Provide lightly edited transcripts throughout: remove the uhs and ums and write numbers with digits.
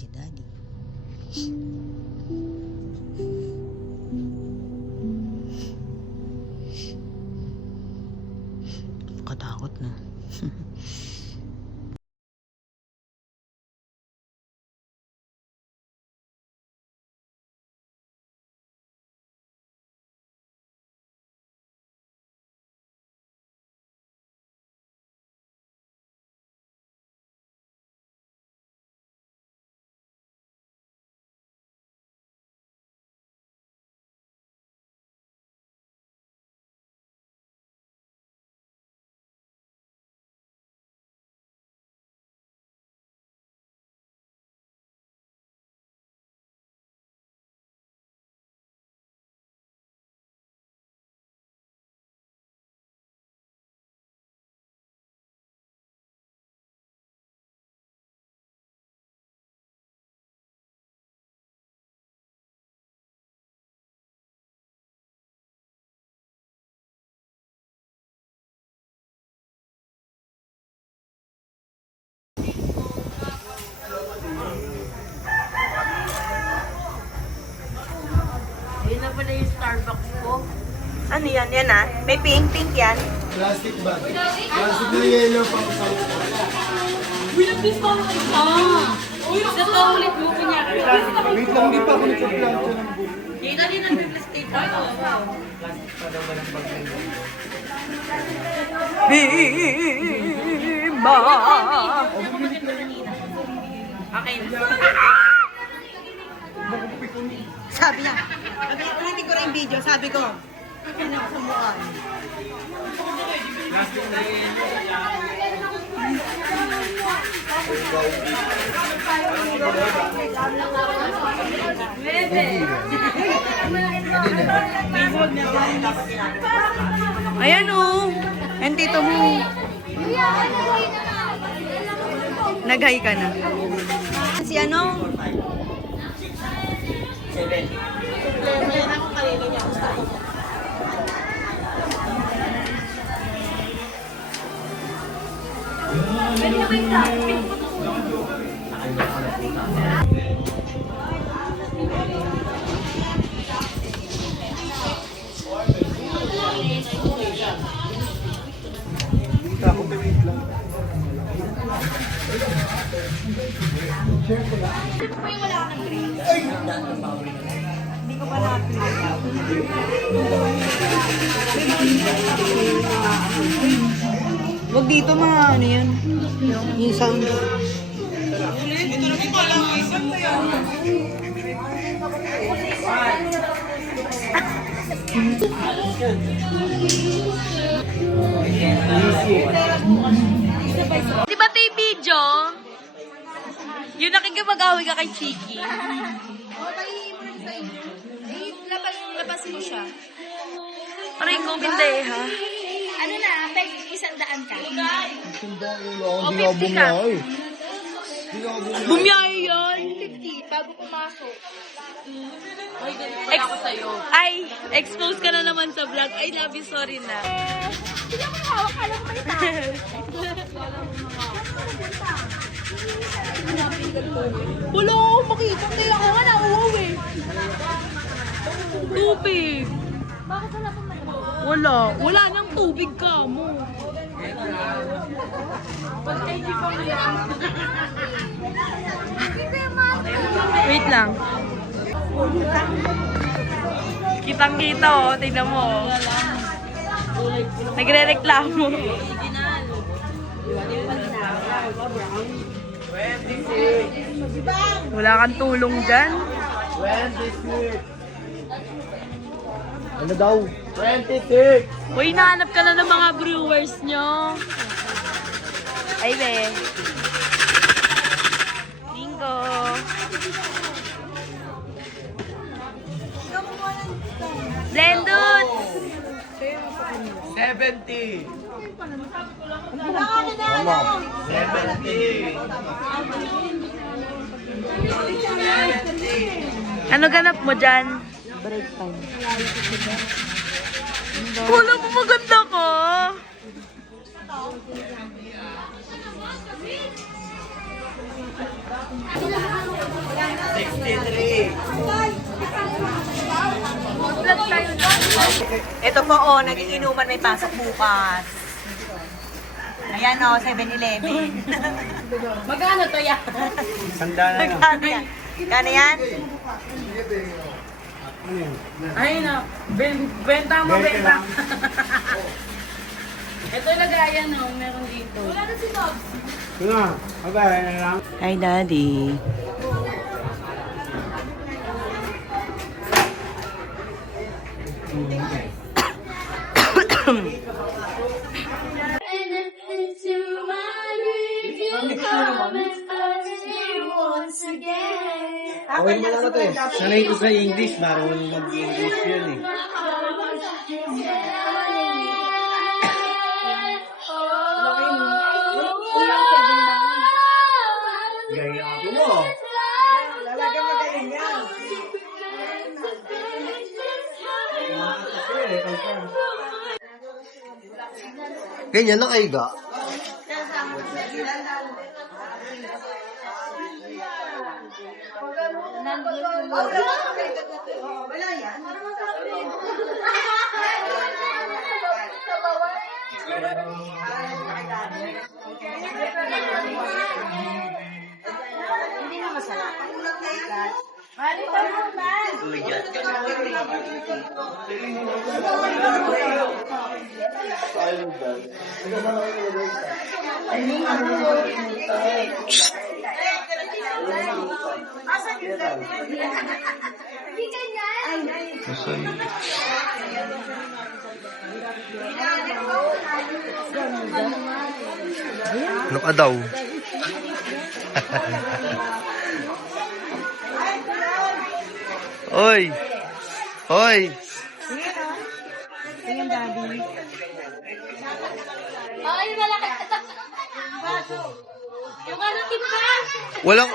si Daddy. Katakot na. Yun na pala yung Starbucks ko. Ano yan? Yan ah? May pink yan. Plastic bag. Plastic na yellow pang isang. Uy, nag-discount ka pa! Uy, sa paulit mo niya. Wait lang, di pa ako nagpa-plancha ng book. Kita din ang plastic pa. Bimba! Okay. Sabi niya, ulitin ko rin yung video, sabi ko, ano sa mukha. Ayan o, ang tito mo. Nag-hi ka na. Si ano? Ako pa wait lang. Hindi ko pa na-upload. Wag dito mga ano yan. Yung sound. Di ba ito yung video? Yung nakikipag-away ka kay Chiki. Labas mo siya. Aray ko, bindeha. Ano na, 100 ka? O, 50 ka. Bumiyahe yan. 50, bago pumasok. Ay, expose ka na naman sa vlog. I love you, sorry na. Hindi ako hawak, alam ko malita. Wala akong makita. Kaya ako nga nauwaw eh. Tubig. Bakit wala pong malita? Wala. Wala nang tubig ka mo. Wait lang. Kitang-kita oh. Tignan mo oh. Nagre-reklamo. Wala kang tulong dyan. 26. Ano daw? 26. Uy, nahanap ka na ng mga brewers nyo. Ay, be. Bingo. Blended. 70. Ano ganap mo dyan? Break time. Wala mo maganda ka. Ito po, oh, nagiinuman may pasok bukas. Ayan, oh, 7-Eleven. Magkano to yan? Sanda na lang. Kano yan? Kano yan? Ay na, benta mo, benta. Ito lagayan, no, meron dito. Wala na si Dobbs. Nga, abay na lang. Hi, Daddy. Okay naman ako to eh. Sanay ko sa English, marunong mag-English yun eh. Gaya ako mo. Talaga magaling yan. Ganyan na kayo ga? Wala yan. Hindi na masarap. Ano ka daw? Oy! Oy! Tingnan, Daddy. Ay, malaki. Yung ano, timba.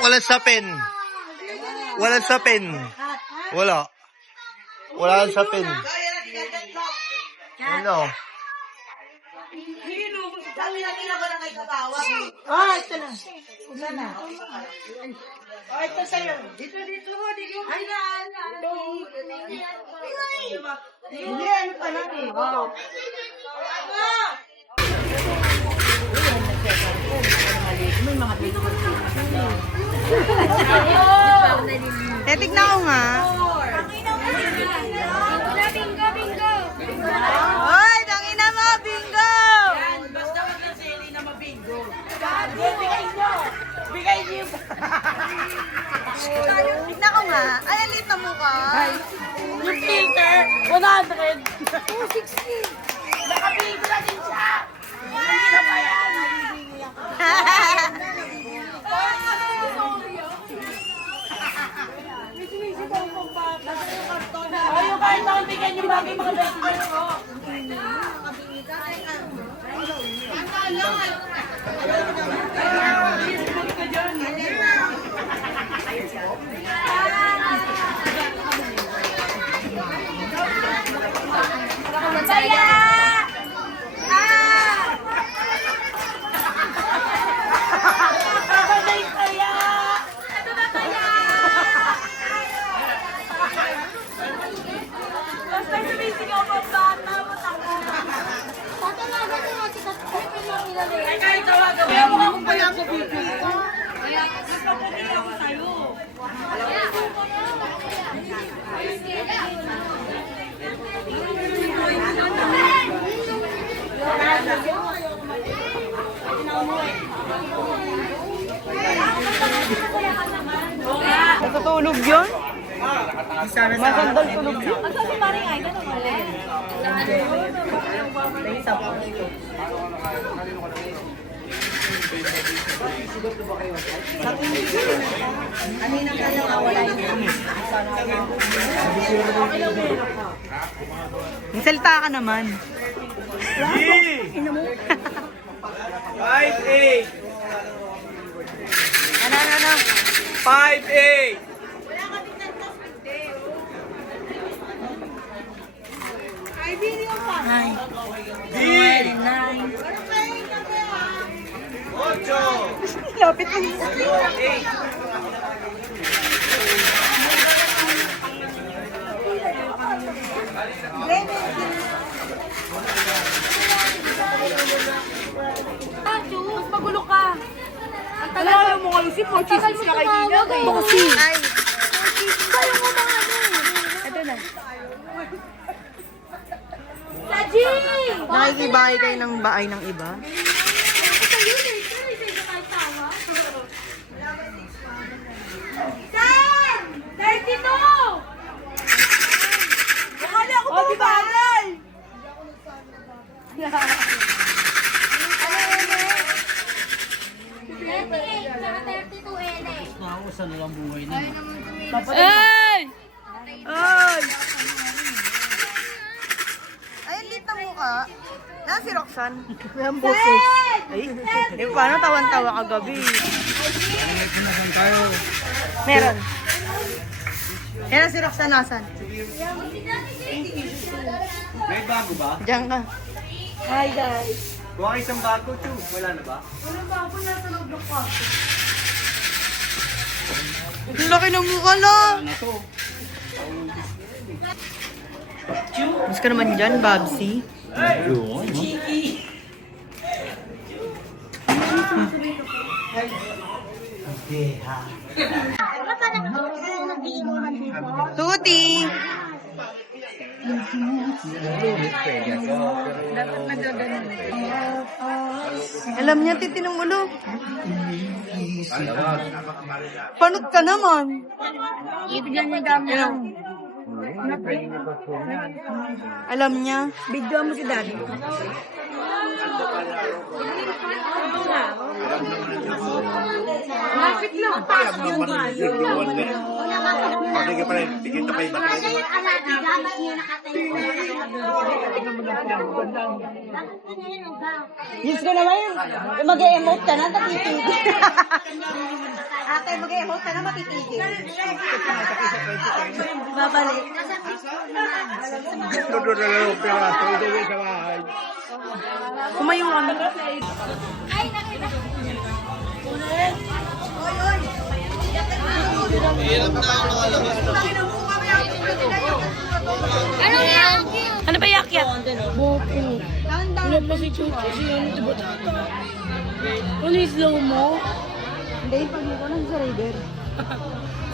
Walang sapin. Walang sapin. Wala. Wala sa sapin. Ano? Oh, ito na. Isa na. Oh, ito sa'yo. Dito. Ay, hindi, ano pa lang eh. Oh. Tignan ko nga. Hoy, tangina mo, bingo! Basta wag lang sili na mabingo. Bigay nyo! Bigay nyo! Tignan ko nga. Ay, ang liit na mukha. Yung filter, 100. 260. Nakabingo na din siya. Hindi na pa yan. Ay, yung kahit ako bigyan yung bagay mga best friend ko. Saya! Kapatay kaya! Basta sumisigaw pa bata mo tako. Tatalagan ko nga kita. Open lang ilalagay. Ay, kahit tawagan mo. Kaya mo akong pala sa video. Kaya nagpapagay ako sa'yo. Natutulog yun? Masandal tulog yun? Ang sabi parang ay, ganun ulit. Salita ka naman. 5-8! Ano? 5-8! Ay. D! 8! Lapit mo. 8! Mas magulo ka. Ang tagal mo kayo si Pochi. Ang tagal mo tumawag eh. Pochi. Ay, Kaya mo mga ano. ito na. Saji! Nakikibahay kayo ng bahay ng iba? Sen! 32! Akala ko ba bagay? Nauusan na lang buhay na. Ay! Ay! Ay, ang liit ng mukha. Na si Roxanne. May boses. Ay, paano tawan-tawa kagabi? Nasaan tayo? Meron. Yan si Roxanne nasan? May bago ba? Diyan ka. Hi guys. Kuha kayo isang bago, Chu. Wala na ba? Wala ba ako nasa loob ng kwarto? Ang laki ng mukha na. Ano to? Mas ka naman dyan, Babsy. Yun. Tuti! Alam niya, titi ng ulo. Panot ka naman. Ibigyan niya gamit. Alam niya. Video mo si Daddy. Lapit na. Yes ko naman yun. Mag-e-emote ka na, natitigil. Ate, mag-e-emote ka na, matitigil. Babalik. Kumayo kami. Ano ba yakyat? Bopo. Ano pa si Chuchi? Ano ba tata? Ano yung slow mo? Hindi, pag ko lang sa rider.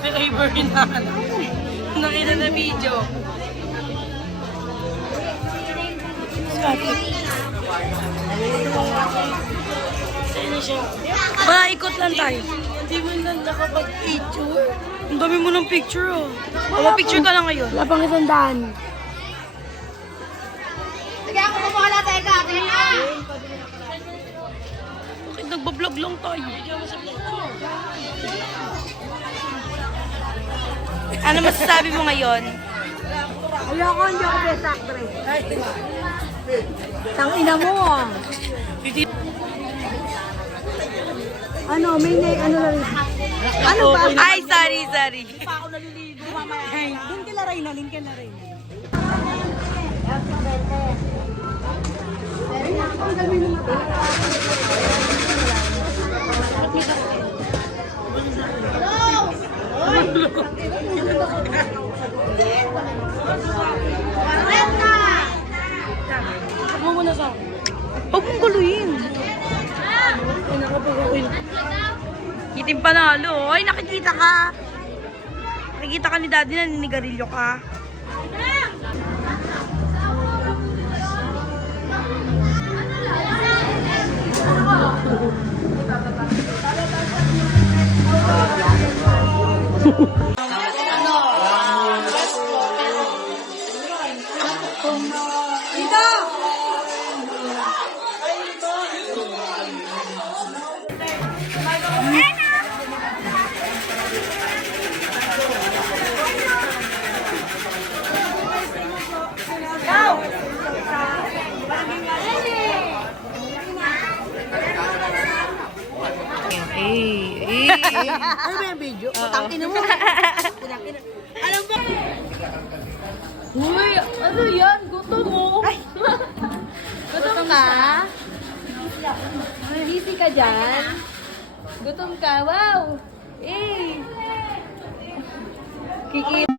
Si River na. Nakita na video. Ikot lang tayo. Hindi mo lang nakapag-picture. Ang dami mo ng picture, oh. Picture ka lang ngayon. Wala pang isang daan. Bakit nagbablog lang tayo? Ano masasabi mo ngayon? Wala ko, hindi ako best actress. Tangina mo ah. Ano, may ano na rin. Ano ba? Ay, sorry. Pa ako naliligo mamaya. Lin ka na rin. Ako muna sa akin. Huwag mong guluhin. Ay, nakapag ako yun. Itim panalo. Ay, nakikita ka. Nakikita ka ni Daddy na ninigarilyo ka. Ano ba yung video? Tangin na mo. Alam ba? Uy, ano yan? Gutom mo. Gutom ka? Busy ka dyan? Gutom ka? Wow! Eh! Kiki.